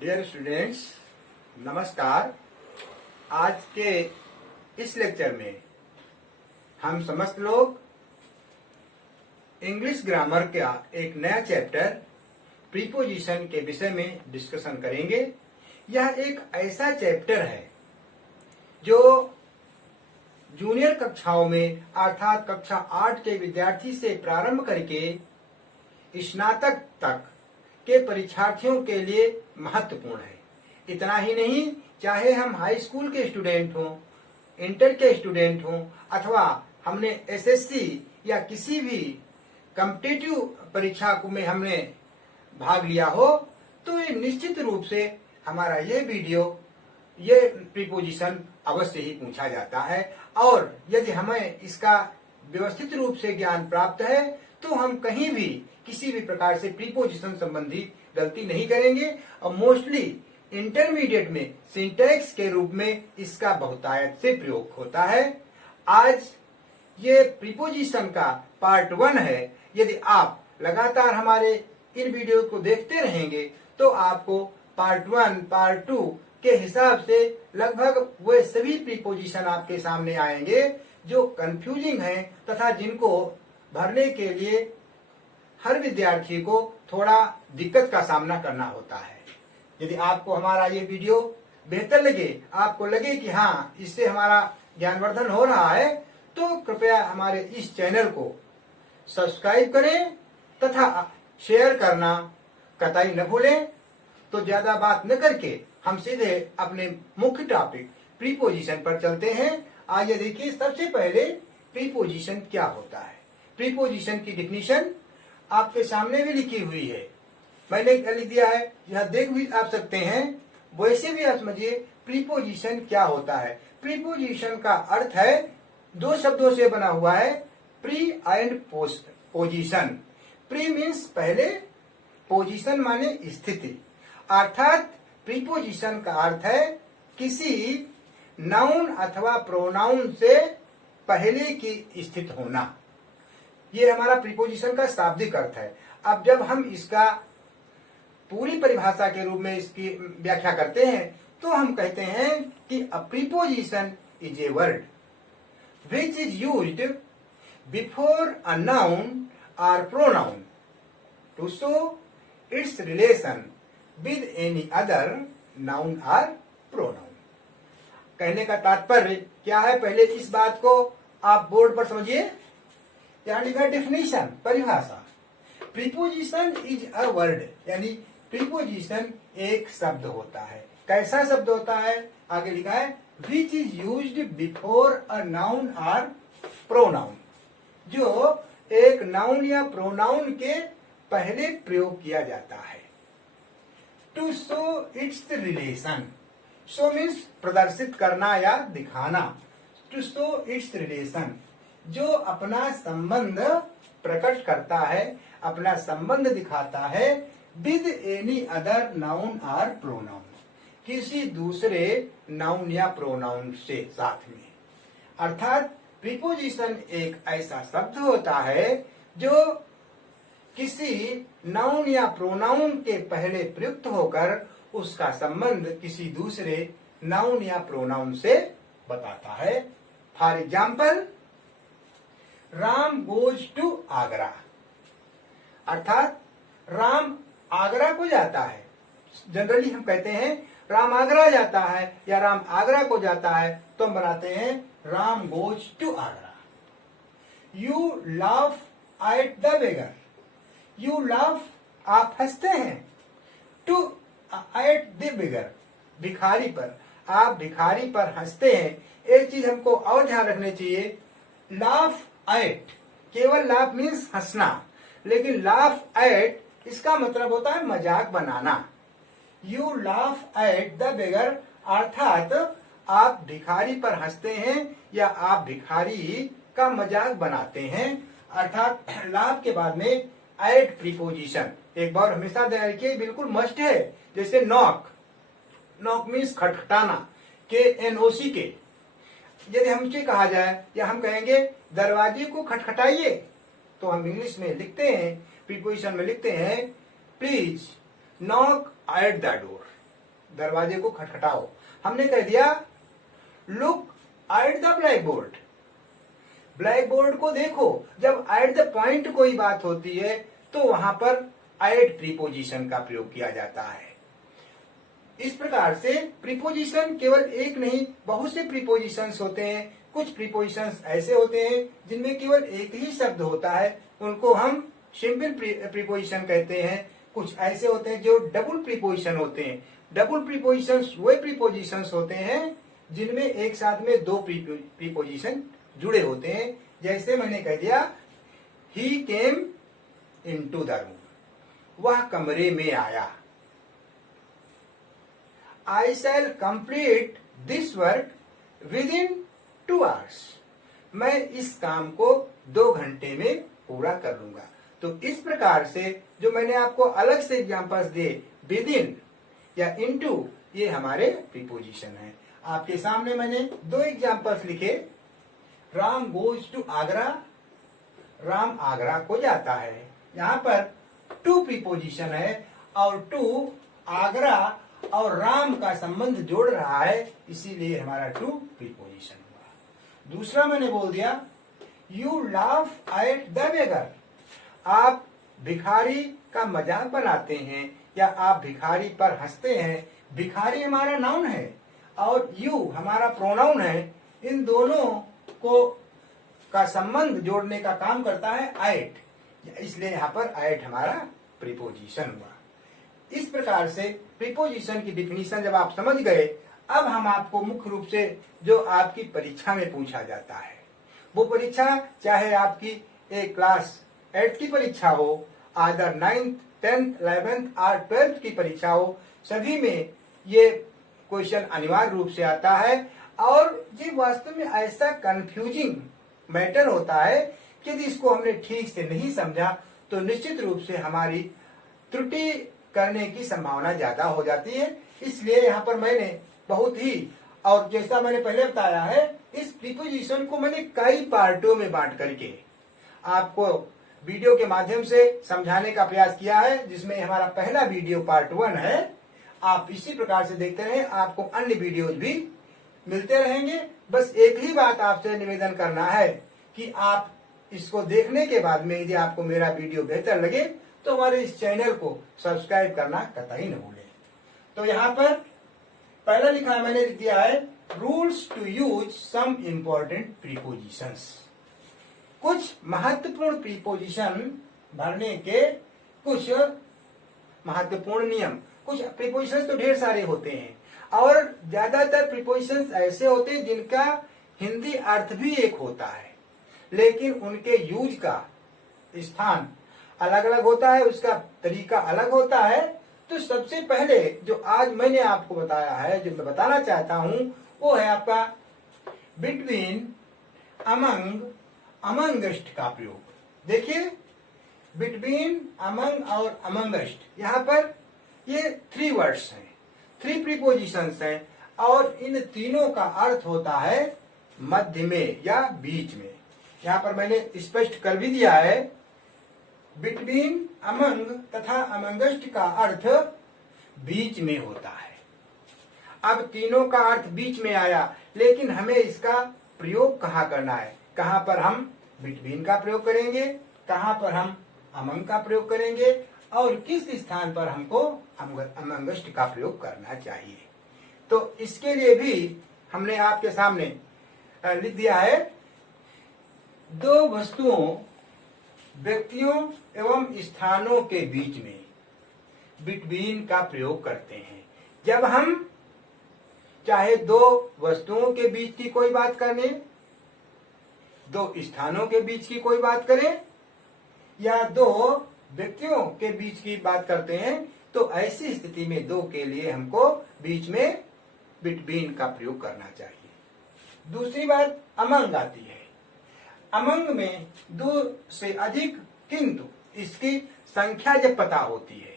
Dear students, नमस्कार। आज के इस लेक्चर में हम समस्त लोग इंग्लिश ग्रामर का एक नया चैप्टर प्रीपोजिशन के विषय में डिस्कशन करेंगे। यह एक ऐसा चैप्टर है जो जूनियर कक्षाओं में अर्थात कक्षा 8 के विद्यार्थी से प्रारंभ करके स्नातक तक के परीक्षार्थियों के लिए महत्वपूर्ण है। इतना ही नहीं, चाहे हम हाई स्कूल के स्टूडेंट हों, इंटर के स्टूडेंट हों अथवा हमने एसएससी या किसी भी कॉम्पिटिटिव परीक्षा में हमने भाग लिया हो, तो ये निश्चित रूप से हमारा ये वीडियो ये प्रीपोजिशन अवश्य ही पूछा जाता है। और यदि हमें इसका व्यवस्थित रूप से ज्ञान प्राप्त है तो हम कहीं भी किसी भी प्रकार से प्रीपोजिशन संबंधी गलती नहीं करेंगे। और मोस्टली इंटरमीडिएट में सिंटैक्स के रूप में इसका बहुतायत से प्रयोग होता है। आज ये प्रीपोजिशन का पार्ट 1 है। यदि आप लगातार हमारे इन वीडियो को देखते रहेंगे तो आपको पार्ट 1, पार्ट 2 के हिसाब से लगभग वे सभी प्रीपोजिशन आपके सामने आएंगे जो कंफ्यूजिंग हैं तथा जिनको भरने के लिए हर विद्यार्थी को थोड़ा दिक्कत का सामना करना होता है। यदि आपको हमारा ये वीडियो बेहतर लगे, आपको लगे कि हाँ इससे हमारा ज्ञानवर्धन हो रहा है, तो कृपया हमारे इस चैनल को सब्सक्राइब करें तथा शेयर करना कतई न भूलें। तो ज्यादा बात न करके हम सीधे अपने मुख्य टॉपिक प्रीपोजिशन पर चलते हैं। आइए देखिए, सबसे पहले प्रीपोजिशन क्या होता है। प्रीपोजिशन की डिफिनीशन आपके सामने भी लिखी हुई है, मैंने लिख दिया है, यह देख भी आप सकते हैं। वैसे भी आप समझिए प्रीपोजिशन क्या होता है। प्रीपोजिशन का अर्थ है, दो शब्दों से बना हुआ है, pre and position. Pre means पहले, पोजिशन माने स्थिति। अर्थात प्रीपोजिशन का अर्थ है किसी नाउन अथवा प्रोनाउन से पहले की स्थित होना। ये हमारा प्रीपोजिशन का शाब्दिक अर्थ है। अब जब हम इसका पूरी परिभाषा के रूप में इसकी व्याख्या करते हैं तो हम कहते हैं कि अ preposition is a word which is used before a noun or pronoun to show its relation with any other noun or pronoun। कहने का तात्पर्य क्या है, पहले इस बात को आप बोर्ड पर समझिए। यहाँ लिखा है डेफिनेशन, परिभाषा। प्रीपोजिशन इज अ वर्ड, यानी प्रीपोजिशन एक शब्द होता है। कैसा शब्द होता है, आगे लिखा है which is used before a noun or pronoun, जो एक नाउन या प्रोनाउन के पहले प्रयोग किया जाता है। To show its relation, show means प्रदर्शित करना या दिखाना। टू शो इट्स रिलेशन, जो अपना संबंध प्रकट करता है, अपना संबंध दिखाता है विद एनी अदर नाउन और प्रोनाउन, किसी दूसरे नाउन या प्रोनाउन से साथ में। अर्थात प्रीपोजिशन एक ऐसा शब्द होता है जो किसी नाउन या प्रोनाउन के पहले प्रयुक्त होकर उसका संबंध किसी दूसरे नाउन या प्रोनाउन से बताता है। For example, Ram goes to Agra, अर्थात राम आगरा को जाता है। जनरली हम कहते हैं राम आगरा जाता है या राम आगरा को जाता है, तो हम बनाते हैं Ram goes to Agra. You laugh at the beggar, you laugh आप हंसते हैं, टू एट द बेगर भिखारी पर, आप भिखारी पर हंसते हैं। एक चीज हमको और ध्यान रखनी चाहिए, लाफ एट, केवल लाफ मीन्स हंसना, लेकिन लाफ एट इसका मतलब होता है मजाक बनाना। You laugh at the beggar अर्थात आप भिखारी पर हंसते हैं या आप भिखारी का मजाक बनाते हैं। अर्थात लाफ के बाद में एट प्रीपोजिशन एक बार हमेशा ध्यान रखिए, बिल्कुल मस्ट है। जैसे नॉक, नॉक मीन्स खटखटाना, KNOC के। यदि हमसे कहा जाए या हम कहेंगे दरवाजे को खटखटाइए, तो हम इंग्लिश में लिखते हैं, प्रीपोजिशन में लिखते हैं please knock at the door, दरवाजे को खटखटाओ। हमने कह दिया look at the black board, black board को देखो। जब एट द पॉइंट कोई बात होती है तो वहां पर एट प्रीपोजिशन का प्रयोग किया जाता है। इस प्रकार से प्रीपोजिशन केवल एक नहीं, बहुत से प्रीपोजिशंस होते हैं। कुछ प्रीपोजिशंस ऐसे होते हैं जिनमें केवल एक ही शब्द होता है, उनको हम सिंपल प्रीपोजिशन कहते हैं। कुछ ऐसे होते हैं जो डबल प्रीपोजिशन होते हैं। डबल प्रीपोजिशंस वे प्रीपोजिशंस होते हैं जिनमें एक साथ में दो प्रीपोजिशन जुड़े होते हैं। जैसे मैंने कह दिया he came into the room, वह कमरे में आया। I shall complete this work within 2 hours, मैं इस काम को 2 घंटे में पूरा कर लूंगा। तो इस प्रकार से जो मैंने आपको अलग से एग्जांपल्स दिए, विद इन या इनटू, ये हमारे प्रीपोजिशन है। आपके सामने मैंने 2 एग्जांपल्स लिखे। राम गोज टू आगरा, राम आगरा को जाता है। यहाँ पर टू प्रीपोजिशन है और टू आगरा और राम का संबंध जोड़ रहा है, इसीलिए हमारा टू प्रीपोजिशन हुआ। दूसरा मैंने बोल दिया यू लाफ एट द बेगर, आप भिखारी का मजाक बनाते हैं या आप भिखारी पर हंसते हैं। भिखारी हमारा नाउन है और यू हमारा प्रोनाउन है। इन दोनों को का संबंध जोड़ने का काम करता है एट, इसलिए यहाँ पर एट हमारा प्रीपोजिशन हुआ। इस प्रकार से प्रीपोजिशन की डिफिनीशन जब आप समझ गए, अब हम आपको मुख्य रूप से जो आपकी परीक्षा में पूछा जाता है, वो परीक्षा चाहे आपकी एक क्लास 8 की परीक्षा हो, आदर 9th, 10th, 11th और 12th की परीक्षा हो, सभी में ये क्वेश्चन अनिवार्य रूप से आता है। और ये वास्तव में ऐसा कंफ्यूजिंग मैटर होता है कि यदि इसको हमने ठीक से नहीं समझा तो निश्चित रूप से हमारी त्रुटि करने की संभावना ज्यादा हो जाती है। इसलिए यहाँ पर मैंने बहुत ही, और जैसा मैंने पहले बताया है, इस प्रीपोजिशन को मैंने कई पार्टों में बांट करके आपको वीडियो के माध्यम से समझाने का प्रयास किया है, जिसमें हमारा पहला वीडियो पार्ट 1 है। आप इसी प्रकार से देखते रहें, आपको अन्य वीडियोज भी मिलते रहेंगे। बस एक ही बात आपसे निवेदन करना है कि आप इसको देखने के बाद में यदि आपको मेरा वीडियो बेहतर लगे तो हमारे इस चैनल को सब्सक्राइब करना कतई न भूलें। तो यहाँ पर पहला लिखा है, मैंने लिख दिया है rules to use some important prepositions, कुछ महत्वपूर्ण प्रीपोजिशन भरने के कुछ महत्वपूर्ण नियम। कुछ प्रीपोजिशंस तो ढेर सारे होते हैं और ज्यादातर प्रीपोजिशंस ऐसे होते हैं जिनका हिंदी अर्थ भी एक होता है, लेकिन उनके यूज का स्थान अलग अलग होता है, उसका तरीका अलग होता है। तो सबसे पहले जो आज मैंने आपको बताया है, जो मैं बताना चाहता हूं, वो है आपका बिटवीन, अमंग, अमंगस्ट का प्रयोग। देखिए बिटवीन, अमंग और अमंगस्ट, यहाँ पर ये 3 वर्ड्स हैं, 3 प्रीपोजिशंस हैं और इन तीनों का अर्थ होता है मध्य में या बीच में। यहाँ पर मैंने स्पष्ट कर भी दिया है, बिटवीन, अमंग तथा अमंगस्ट का अर्थ बीच में होता है। अब तीनों का अर्थ बीच में आया, लेकिन हमें इसका प्रयोग कहाँ करना है, कहाँ पर हम बिटवीन का प्रयोग करेंगे, कहाँ पर हम अमंग का प्रयोग करेंगे और किस स्थान पर हमको अमंगस्ट का प्रयोग करना चाहिए। तो इसके लिए भी हमने आपके सामने लिख दिया है, 2 वस्तुओं, व्यक्तियों एवं स्थानों के बीच में बिटवीन का प्रयोग करते हैं। जब हम चाहे 2 वस्तुओं के बीच की कोई बात करें, 2 स्थानों के बीच की कोई बात करें या 2 व्यक्तियों के बीच की बात करते हैं, तो ऐसी स्थिति में 2 के लिए हमको बीच में बिटवीन का प्रयोग करना चाहिए। दूसरी बात अमंग आती है। अमंग में 2 से अधिक, किंतु इसकी संख्या जब पता होती है,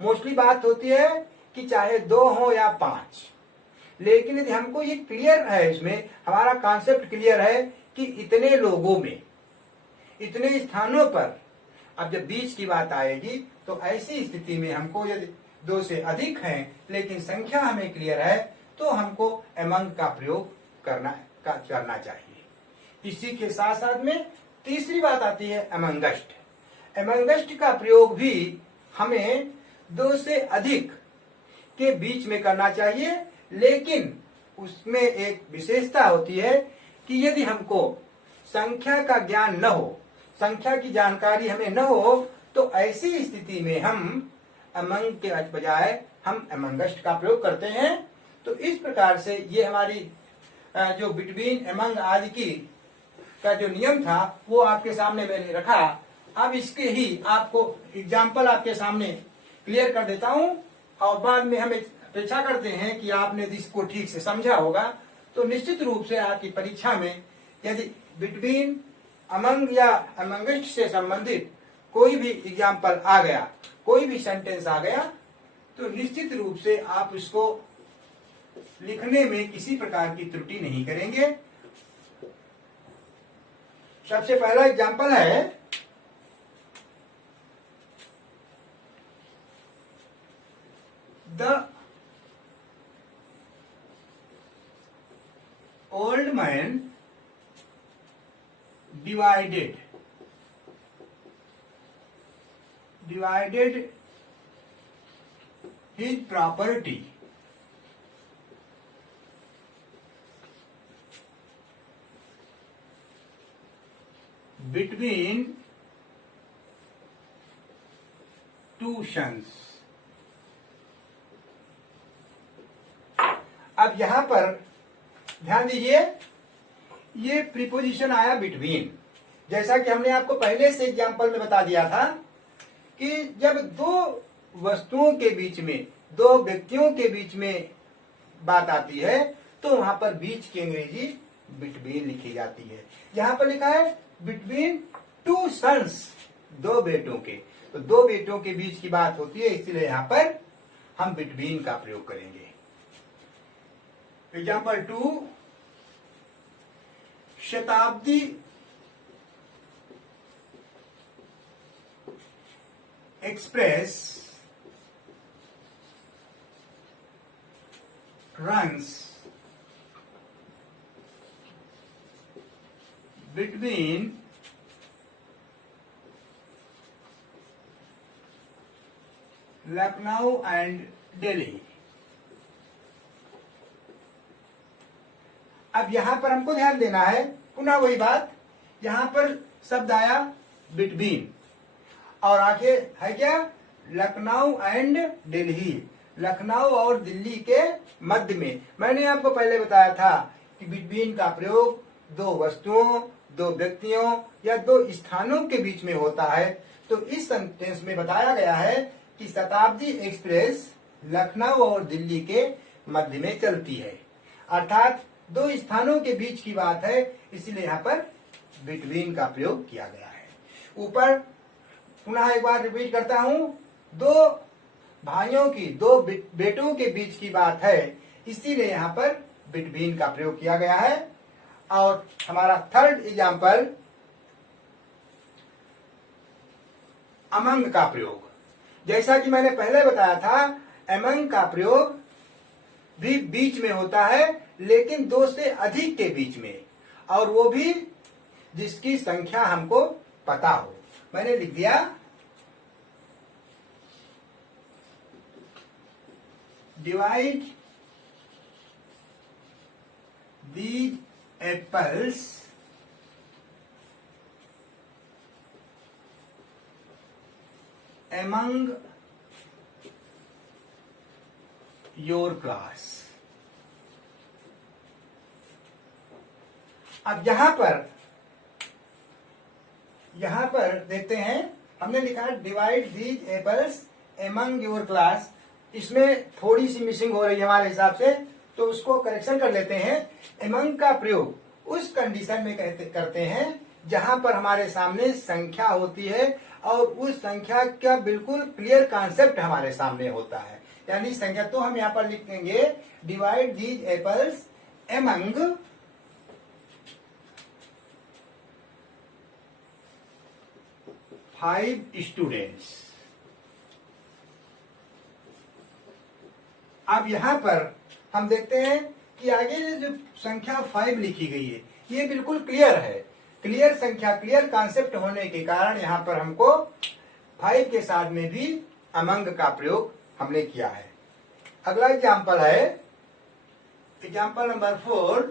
मोस्टली बात होती है कि चाहे 2 हो या 5, लेकिन यदि हमको ये क्लियर है, इसमें हमारा कॉन्सेप्ट क्लियर है कि इतने लोगों में, इतने स्थानों पर, अब जब बीच की बात आएगी तो ऐसी स्थिति में हमको यदि दो से अधिक हैं लेकिन संख्या हमें क्लियर है तो हमको एमंग का प्रयोग करना चाहिए। इसी के साथ साथ में तीसरी बात आती है एमंगस्ट। एमंगस्ट का प्रयोग भी हमें दो से अधिक के बीच में करना चाहिए, लेकिन उसमें एक विशेषता होती है कि यदि हमको संख्या का ज्ञान न हो, संख्या की जानकारी हमें न हो, तो ऐसी स्थिति में हम अमंग के बजाय हम एमंगस्ट का प्रयोग करते हैं। तो इस प्रकार से ये हमारी जो बिटवीन एमंग आदि की का जो नियम था वो आपके सामने मैंने रखा। अब इसके ही आपको एग्जाम्पल आपके सामने क्लियर कर देता हूं और बाद में हम अपेक्षा करते हैं कि आपने इसको ठीक से समझा होगा। तो निश्चित रूप से आपकी परीक्षा में यदि बिटवीन अमंग या अमंगस्ट से संबंधित कोई भी एग्जाम्पल आ गया, कोई भी सेंटेंस आ गया, तो निश्चित रूप से आप उसको लिखने में किसी प्रकार की त्रुटि नहीं करेंगे। सबसे पहला एग्जाम्पल है the old man divided his property between two sons। अब यहां पर ध्यान दीजिए, ये प्रीपोजिशन आया बिटवीन। जैसा कि हमने आपको पहले से एग्जाम्पल में बता दिया था कि जब दो वस्तुओं के बीच में, दो व्यक्तियों के बीच में बात आती है तो वहां पर बीच की अंग्रेजी बिटवीन लिखी जाती है। यहां पर लिखा है बिटवीन टू सन्स, दो बेटों के। तो दो बेटों के बीच की बात होती है, इसलिए यहां पर हम बिटवीन का प्रयोग करेंगे। एग्जाम्पल 2, शताब्दी express runs between Lucknow and Delhi। अब यहां पर हमको ध्यान देना है, पुनः वही बात, यहां पर शब्द आया बिटवीन और आगे है क्या, लखनऊ एंड दिल्ली, लखनऊ और दिल्ली के मध्य में। मैंने आपको पहले बताया था कि बिटवीन का प्रयोग दो वस्तुओं, दो व्यक्तियों या दो स्थानों के बीच में होता है। तो इस सेंटेंस में बताया गया है कि शताब्दी एक्सप्रेस लखनऊ और दिल्ली के मध्य में चलती है, अर्थात दो स्थानों के बीच की बात है, इसलिए यहाँ पर बिटवीन का प्रयोग किया गया है। ऊपर पुनः एक बार रिपीट करता हूं, दो भाइयों की, दो बेटों के बीच की बात है, इसीलिए यहां पर बिटवीन का प्रयोग किया गया है। और हमारा थर्ड एग्जाम्पल अमंग का प्रयोग। जैसा कि मैंने पहले बताया था, अमंग का प्रयोग भी बीच में होता है, लेकिन दो से अधिक के बीच में, और वो भी जिसकी संख्या हमको पता हो। मैंने लिख दिया divide these apples among your class। अब यहां पर देखते हैं, हमने लिखा divide these apples among your class. इसमें थोड़ी सी मिसिंग हो रही है हमारे हिसाब से, तो उसको करेक्शन कर लेते हैं। एमंग का प्रयोग उस कंडीशन में करते हैं जहां पर हमारे सामने संख्या होती है और उस संख्या का बिल्कुल क्लियर कॉन्सेप्ट हमारे सामने होता है। यानी संख्या, तो हम यहां पर लिखेंगे divide these apples among 5 students. अब यहाँ पर हम देखते हैं कि आगे जो संख्या 5 लिखी गई है ये बिल्कुल क्लियर है। क्लियर संख्या, क्लियर कॉन्सेप्ट होने के कारण यहाँ पर हमको 5 के साथ में भी अमंग का प्रयोग हमने किया है। अगला एग्जाम्पल है एग्जाम्पल नंबर 4।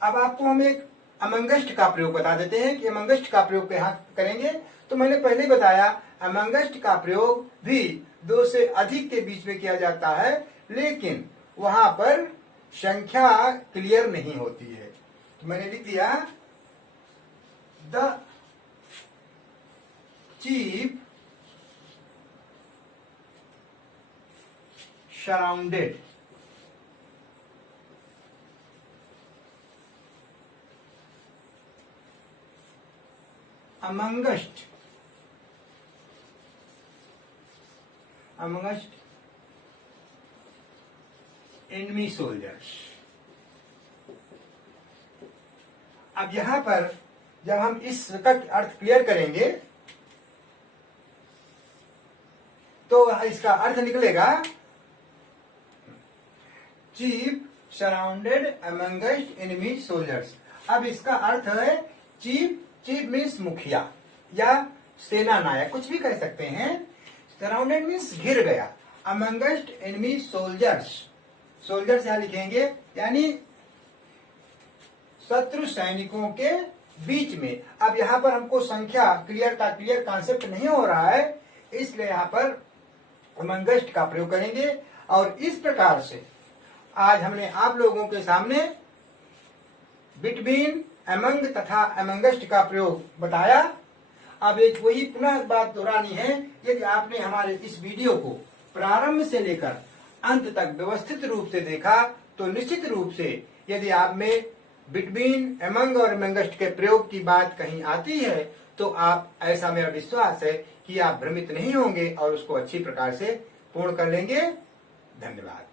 अब आपको हम एक अमंगस्ट का प्रयोग बता देते हैं कि अमंगस्ट का प्रयोग यहाँ करेंगे। तो मैंने पहले बताया अमंगस्ट का प्रयोग भी 2 से अधिक के बीच में किया जाता है, लेकिन वहां पर संख्या क्लियर नहीं होती है। तो मैंने लिख दिया the chief surrounded amongst enemy soldiers। अब यहां पर जब हम इसका अर्थ क्लियर करेंगे तो इसका अर्थ निकलेगा chief surrounded amongst enemy soldiers. अब इसका अर्थ है चीफ, चीफ मीन्स मुखिया या सेना नायक, कुछ भी कह सकते हैं। सराउंडेड मीन्स घिर गया। अमंगस्ट एनिमी सोल्जर्स, सोल्जर्स यहां लिखेंगे यानी शत्रु सैनिकों के बीच में। अब यहाँ पर हमको संख्या क्लियर का क्लियर कॉन्सेप्ट नहीं हो रहा है, इसलिए यहाँ पर अमंगस्ट का प्रयोग करेंगे। और इस प्रकार से आज हमने आप लोगों के सामने बिटवीन, अमंग तथा अमंगस्ट का प्रयोग बताया। अब एक वही पुनः बात दोहरानी है, यदि आपने हमारे इस वीडियो को प्रारंभ से लेकर अंत तक व्यवस्थित रूप से देखा तो निश्चित रूप से यदि आप में बिटवीन, अमंग और अमंगस्ट के प्रयोग की बात कहीं आती है तो आप, ऐसा मेरा विश्वास है कि आप भ्रमित नहीं होंगे और उसको अच्छी प्रकार से पूर्ण कर लेंगे। धन्यवाद।